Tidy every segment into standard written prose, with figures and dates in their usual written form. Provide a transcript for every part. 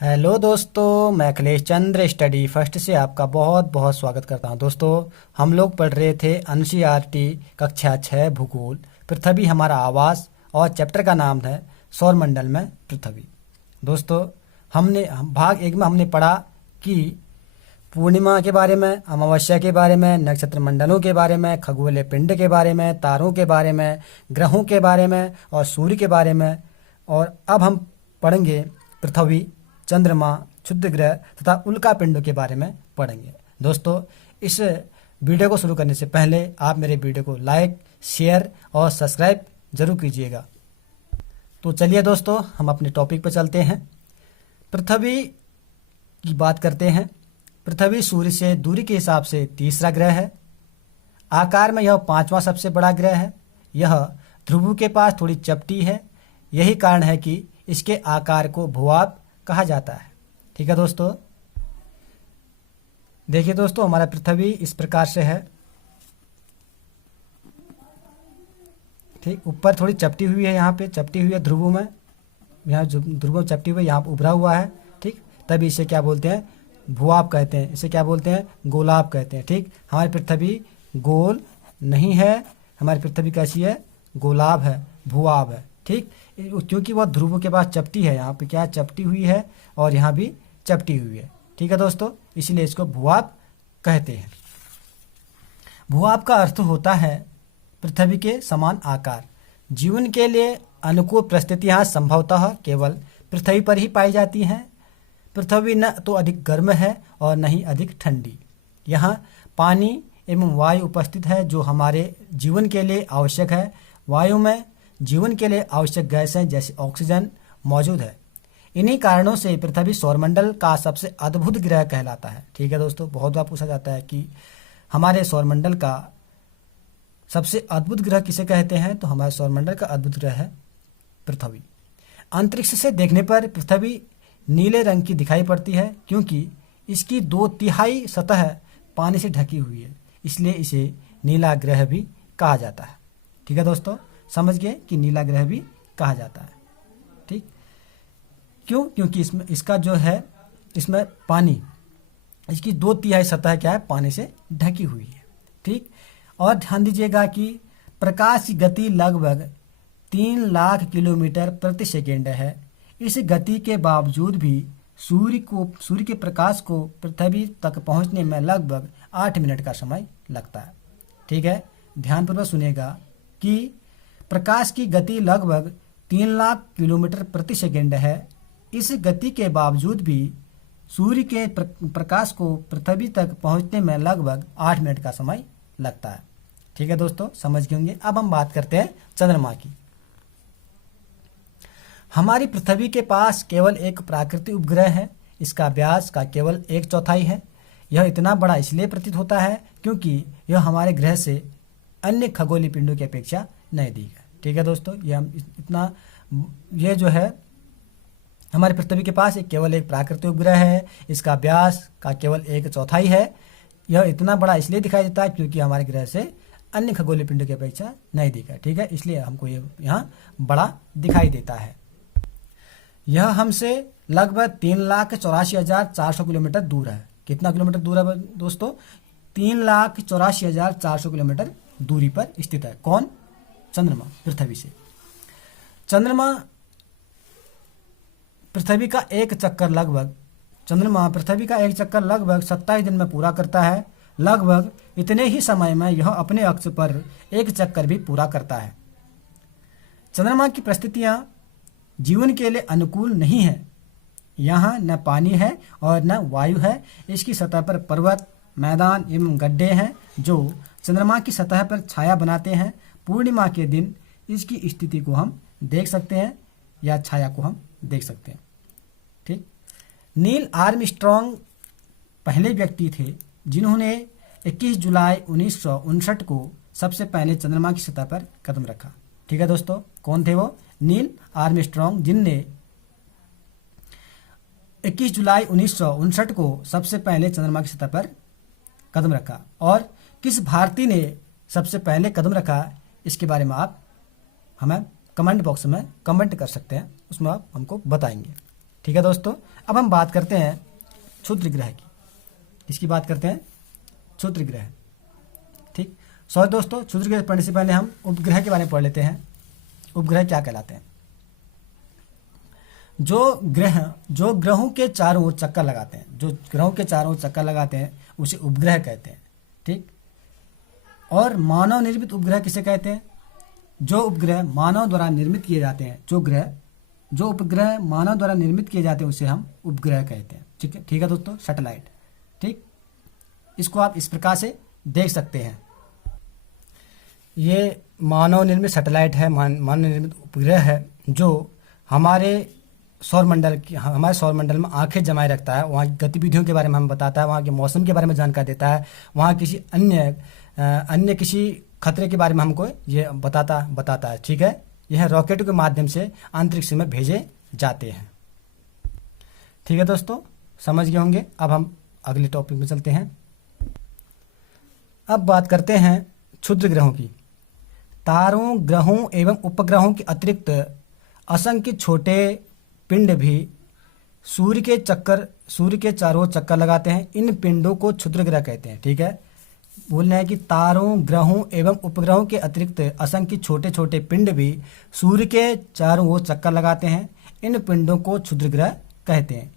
Hello दोस्तों, मैं अखिलेश चंद्र study first से आपका बहुत बहुत स्वागत करता हूं। दोस्तों, हम लोग पढ़ रहे थे एनसीईआरटी कक्षा 6 भूगोल। पृथ्वी हमारा आवास और चैप्टर का नाम है सौरमंडल में पृथ्वी। दोस्तों, भाग 1 में हमने पढ़ा कि पूर्णिमा के बारे में, अमावस्या के बारे में, नक्षत्र मंडलों के बारे में, खगोलीय पिंड के बारे में, तारों के बारे में, ग्रहों के बारे में और सूर्य के बारे में। और अब हम पढ़ेंगे पृथ्वी, चंद्रमा, क्षुद्र ग्रह तथा उल्का पिंडों के बारे में पढ़ेंगे। दोस्तों, इस वीडियो को शुरू करने से पहले आप मेरे वीडियो को लाइक, शेयर और सब्सक्राइब जरूर कीजिएगा। तो चलिए दोस्तों, हम अपने टॉपिक पर चलते हैं। पृथ्वी की बात करते हैं। पृथ्वी सूर्य से दूरी के हिसाब से तीसरा ग्रह है। आकार में यह 5वां सबसे बड़ा ग्रह है। यह ध्रुवों के पास थोड़ी चपटी है। यही कारण है कि इसके आकार को भूभाग कहा जाता है। ठीक है दोस्तों, देखिए दोस्तों, हमारा पृथ्वी इस प्रकार से है। ठीक, ऊपर थोड़ी चपटी हुई है, यहाँ पे चपटी हुई है ध्रुवों में, यहाँ ध्रुवों में चपटी हुई है, यहाँ पे उभरा हुआ है। ठीक, तभी इसे क्या बोलते हैं? भूभाग कहते हैं। इसे क्या बोलते हैं? गोलाभ कहते हैं। ठीक, हमारी पृथ्वी गोल नहीं है, हमारी पृथ्वी कैसी है? गोलाभ है, भूभाग है। ठीक, क्योंकि वह ध्रुवों के पास चपटी है, यहाँ पे क्या चपटी हुई है और यहाँ भी चपटी हुई है। ठीक है दोस्तों, इसीलिए इसको भूभाग कहते हैं। भूभाग का अर्थ होता है पृथ्वी के समान आकार। जीवन के लिए अनुकूल परिस्थितियां संभवतः केवल पृथ्वी पर ही पाई जाती हैं। पृथ्वी न तो अधिक गर्म है और न ही अधिक ठंडी। यहाँ पानी एवं वायु उपस्थित है जो हमारे जीवन के लिए आवश्यक है। वायु में जीवन के लिए आवश्यक गैसें जैसे ऑक्सीजन मौजूद है। इन्हीं कारणों से पृथ्वी सौरमंडल का सबसे अद्भुत ग्रह कहलाता है। ठीक है दोस्तों, बहुत बार पूछा जाता है कि हमारे सौरमंडल का सबसे अद्भुत ग्रह किसे कहते हैं, तो हमारे सौरमंडल का अद्भुत ग्रह है पृथ्वी। अंतरिक्ष से देखने पर पृथ्वी नीले रंग की दिखाई पड़ती है क्योंकि इसकी 2/3 सतह पानी से ढकी हुई है, इसलिए इसे नीला ग्रह भी कहा जाता है। ठीक है दोस्तों, समझ गए कि नीला ग्रह भी कहा जाता है। ठीक, क्यों? क्योंकि इसका जो है, इसमें पानी, इसकी 2/3 सतह क्या है? पानी से ढकी हुई है। ठीक, और ध्यान दीजिएगा कि प्रकाश की गति लगभग 3 लाख किलोमीटर प्रति सेकेंड है। इस गति के बावजूद भी सूर्य के प्रकाश को पृथ्वी तक पहुंचने में लगभग 8 मिनट का समय लगता है। ठीक है, ध्यानपूर्वक सुनिएगा कि प्रकाश की गति लगभग 3 लाख किलोमीटर प्रति सेकेंड है। इस गति के बावजूद भी सूर्य के प्रकाश को पृथ्वी तक पहुंचने में लगभग 8 मिनट का समय लगता है। ठीक है दोस्तों, समझ गए होंगे। अब हम बात करते हैं चंद्रमा की। हमारी पृथ्वी के पास केवल एक प्राकृतिक उपग्रह है। इसका व्यास का केवल 1/4 है। यह इतना बड़ा इसलिए प्रतीत होता है क्योंकि यह हमारे ग्रह से अन्य खगोलीय पिंडों की अपेक्षा नजदीक है। ठीक है दोस्तों, ये जो है हमारी पृथ्वी के पास केवल एक प्राकृतिक उपग्रह है। इसका व्यास का केवल 1/4 है। यह इतना बड़ा इसलिए दिखाई देता है क्योंकि हमारे ग्रह से अन्य खगोलीय पिंडों की अपेक्षा नजदीक है। ठीक है, इसलिए हमको ये यहाँ बड़ा दिखाई देता है। यह हमसे लगभग 3,84,400 किलोमीटर दूर है। कितना किलोमीटर दूर है दोस्तों? 3,84,400 किलोमीटर दूरी पर स्थित है। कौन? चंद्रमा पृथ्वी से। चंद्रमा पृथ्वी का एक चक्कर लगभग 27 दिन में पूरा करता है। लगभग इतने ही समय में यह अपने अक्ष पर एक चक्कर भी पूरा करता है। चंद्रमा की परिस्थितियां जीवन के लिए अनुकूल नहीं है। यहाँ न पानी है और न वायु है। इसकी सतह पर पर्वत, मैदान एवं गड्ढे हैं जो चंद्रमा की सतह पर छाया बनाते हैं। पूर्णिमा के दिन इसकी स्थिति को हम देख सकते हैं या छाया को हम देख सकते हैं। ठीक, नील आर्मस्ट्रॉन्ग पहले व्यक्ति थे जिन्होंने 21 जुलाई 1959 को सबसे पहले चंद्रमा की सतह पर कदम रखा। ठीक है दोस्तों, कौन थे वो? नील आर्मस्ट्रॉन्ग, जिनने 21 जुलाई 1959 को सबसे पहले चंद्रमा की सतह पर कदम रखा। और किस भारतीय ने सबसे पहले कदम रखा, इसके बारे में आप हमें कमेंट बॉक्स में कमेंट कर सकते हैं, उसमें आप हमको बताएंगे। ठीक है दोस्तों। अब हम बात करते हैं क्षुद्र ग्रह की। इसकी बात करते हैं क्षुद्र ग्रह। ठीक, सॉरी दोस्तों, क्षुद्र ग्रह पढ़ने से पहले हम उपग्रह के बारे में पढ़ लेते हैं। उपग्रह क्या कहलाते हैं? जो ग्रहों के चारों ओर चक्कर लगाते हैं, जो ग्रहों के चारों ओर चक्कर लगाते हैं उसे उपग्रह कहते हैं। ठीक, और मानव निर्मित उपग्रह किसे कहते हैं? जो उपग्रह मानव द्वारा निर्मित किए जाते हैं, जो उपग्रह मानव द्वारा निर्मित किए जाते हैं उसे हम उपग्रह कहते हैं। ठीक है दोस्तों, सैटेलाइट। ठीक, इसको आप इस प्रकार से देख सकते हैं। ये मानव निर्मित सैटेलाइट है, मानव निर्मित उपग्रह है, जो हमारे सौर मंडल में आंखें जमाए रखता है। वहाँ की गतिविधियों के बारे में हमें बताता है, वहाँ के मौसम के बारे में जानकारी देता है, वहाँ किसी अन्य किसी खतरे के बारे में हमको ये बताता है। ठीक है, यह रॉकेट के माध्यम से अंतरिक्ष में भेजे जाते हैं। ठीक है दोस्तों, समझ गए होंगे। अब हम अगले टॉपिक में चलते हैं। अब बात करते हैं क्षुद्र ग्रहों की। तारों, ग्रहों एवं उपग्रहों के अतिरिक्त असंख्य छोटे पिंड भी सूर्य के चारों ओर चक्कर लगाते हैं। इन पिंडों को क्षुद्र ग्रह कहते हैं। ठीक है, बोल रहे हैं कि तारों, ग्रहों एवं उपग्रहों के अतिरिक्त असंख्य छोटे छोटे पिंड भी सूर्य के चारों ओर चक्कर लगाते हैं। इन पिंडों को क्षुद्र ग्रह कहते हैं।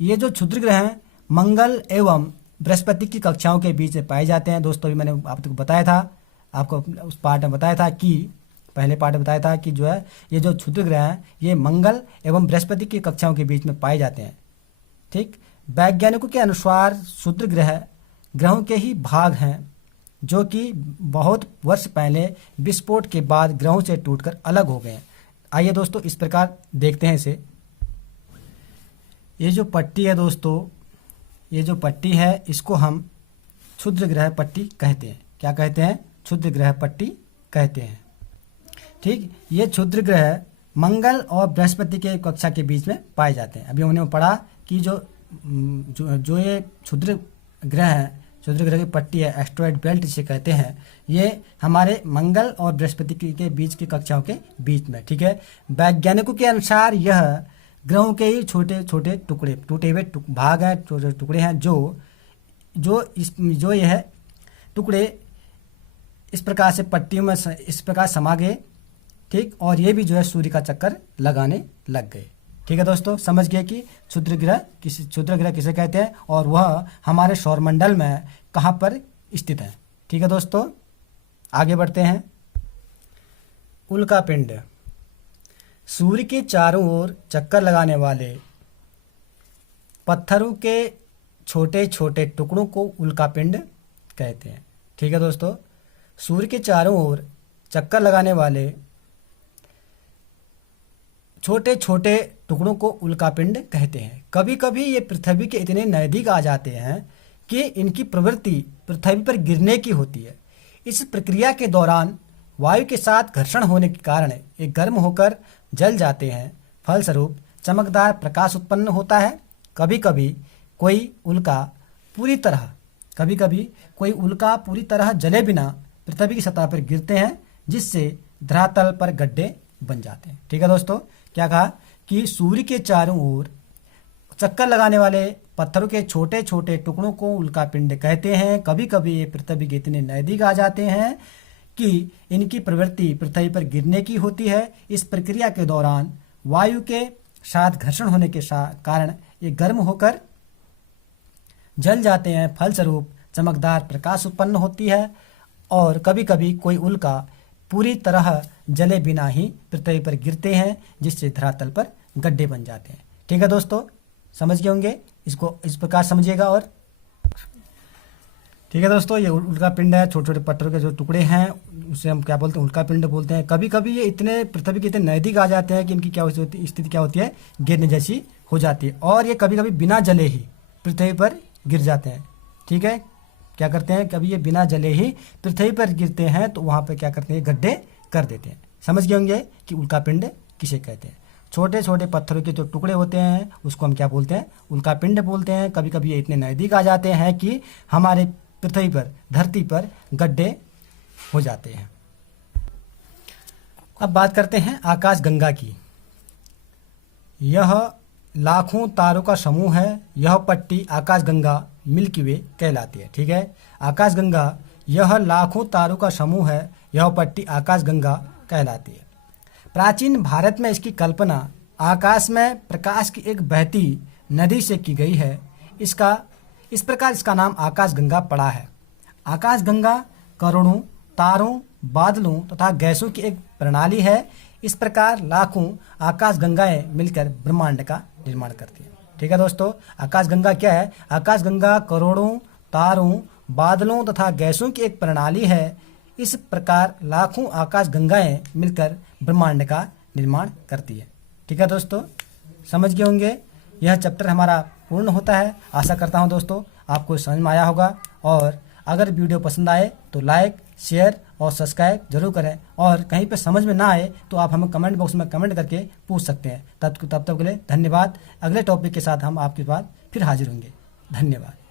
ये जो क्षुद्र ग्रह हैं मंगल एवं बृहस्पति की कक्षाओं के बीच में पाए जाते हैं। दोस्तों, अभी मैंने आपको बताया था, आपको उस पार्ट में बताया था कि पहले पार्ट में बताया था कि जो है ये जो क्षुद्र ग्रह हैं ये मंगल एवं बृहस्पति की कक्षाओं के बीच में पाए जाते हैं। ठीक, वैज्ञानिकों के अनुसार क्षुद्र ग्रहों के ही भाग हैं जो कि बहुत वर्ष पहले विस्फोट के बाद ग्रहों से टूटकर अलग हो गए हैं। आइए दोस्तों इस प्रकार देखते हैं इसे। ये जो पट्टी है दोस्तों, ये जो पट्टी है इसको हम क्षुद्र ग्रह पट्टी कहते हैं। क्या कहते हैं? क्षुद्र ग्रह पट्टी कहते हैं। ठीक, ये क्षुद्र ग्रह मंगल और बृहस्पति के कक्षा के बीच में पाए जाते हैं। अभी हमने पढ़ा कि जो ये क्षुद्र ग्रह है, क्षुद्र ग्रह की पट्टी है, एस्ट्रॉयड बेल्ट जिसे कहते हैं, ये हमारे मंगल और बृहस्पति के बीच की कक्षाओं के बीच में। ठीक है, वैज्ञानिकों के अनुसार यह ग्रहों के ही छोटे छोटे टुकड़े, टूटे हुए भाग हैं, छोटे टुकड़े हैं जो यह टुकड़े इस प्रकार से पट्टियों में इस प्रकार समा गए। ठीक, और ये भी जो है सूर्य का चक्कर लगाने लग गए। ठीक है दोस्तों, समझ गए कि क्षुद्र ग्रह किसे कहते हैं और वह हमारे सौरमंडल में कहाँ पर स्थित है। ठीक है दोस्तों, आगे बढ़ते हैं। उल्का पिंड। सूर्य के चारों ओर चक्कर लगाने वाले पत्थरों के छोटे छोटे टुकड़ों को उल्का पिंड कहते हैं। ठीक है दोस्तों, सूर्य के चारों ओर चक्कर लगाने वाले छोटे छोटे टुकड़ों को उल्का पिंड कहते हैं। कभी कभी ये पृथ्वी के इतने नजदीक आ जाते हैं कि इनकी प्रवृत्ति पृथ्वी पर गिरने की होती है। इस प्रक्रिया के दौरान वायु के साथ घर्षण होने के कारण ये गर्म होकर जल जाते हैं। फलस्वरूप चमकदार प्रकाश उत्पन्न होता है। कभी कभी कोई उल्का पूरी तरह जले बिना पृथ्वी की सतह पर गिरते हैं, जिससे धरातल पर गड्ढे बन जाते हैं। ठीक है दोस्तों, क्या कहा कि सूर्य के चारों ओर चक्कर लगाने वाले पत्थरों के छोटे छोटे टुकड़ों को उल्का पिंड कहते हैं। कभी कभी ये पृथ्वी के इतने नजदीक आ जाते हैं कि इनकी प्रवृत्ति पृथ्वी पर गिरने की होती है। इस प्रक्रिया के दौरान वायु के साथ घर्षण होने के कारण ये गर्म होकर जल जाते हैं। फलस्वरूप चमकदार प्रकाश उत्पन्न होती है और कभी कभी कोई उल्का पूरी तरह जले बिना ही पृथ्वी पर गिरते हैं, जिससे धरातल पर गड्ढे बन जाते हैं। ठीक है दोस्तों, समझ गए होंगे, इसको इस प्रकार समझिएगा। और ठीक है दोस्तों, ये उल्का पिंड है, छोटे छोटे पत्थरों के जो टुकड़े हैं उसे हम क्या बोलते हैं? उल्का पिंड बोलते हैं। कभी कभी ये इतने पृथ्वी के इतने नजदीक आ जाते हैं कि इनकी स्थिति क्या होती है? गिरने जैसी हो जाती है। और ये कभी कभी बिना जले ही पृथ्वी पर गिर जाते हैं। ठीक है, क्या करते हैं? कभी ये बिना जले ही पृथ्वी पर गिरते हैं तो वहां पर क्या करते हैं? गड्ढे कर देते हैं। समझ गए होंगे कि उल्का पिंड किसे कहते हैं। छोटे छोटे पत्थरों के जो टुकड़े होते हैं उसको हम क्या बोलते हैं? उल्का पिंड बोलते हैं। कभी कभी ये इतने नजदीक आ जाते हैं कि हमारे पृथ्वी पर, धरती पर गड्ढे हो जाते हैं। अब बात करते हैं आकाश गंगा की। यह लाखों तारों का समूह है, यह पट्टी आकाशगंगा मिल्की वे कहलाती है। ठीक है, आकाशगंगा, यह लाखों तारों का समूह है, यह पट्टी आकाशगंगा कहलाती है। प्राचीन भारत में इसकी कल्पना आकाश में प्रकाश की एक बहती नदी से की गई है। इस प्रकार इसका नाम आकाशगंगा पड़ा है। आकाशगंगा करोड़ों तारों, बादलों तथा गैसों की एक प्रणाली है। इस प्रकार लाखों आकाशगंगाएं मिलकर ब्रह्मांड का निर्माण करती हैं। ठीक है दोस्तों, आकाशगंगा क्या है? आकाशगंगा करोड़ों तारों, बादलों तथा गैसों की एक प्रणाली है। इस प्रकार लाखों आकाशगंगाएं मिलकर ब्रह्मांड का निर्माण करती है। ठीक है दोस्तों, समझ गए होंगे। यह चैप्टर हमारा पूर्ण होता है। आशा करता हूं दोस्तों आपको समझ में आया होगा, और अगर वीडियो पसंद आए तो लाइक, शेयर और सब्सक्राइब जरूर करें, और कहीं पे समझ में ना आए तो आप हमें कमेंट बॉक्स में कमेंट करके पूछ सकते हैं। तब तक के लिए धन्यवाद। अगले टॉपिक के साथ हम आपके पास फिर हाजिर होंगे। धन्यवाद।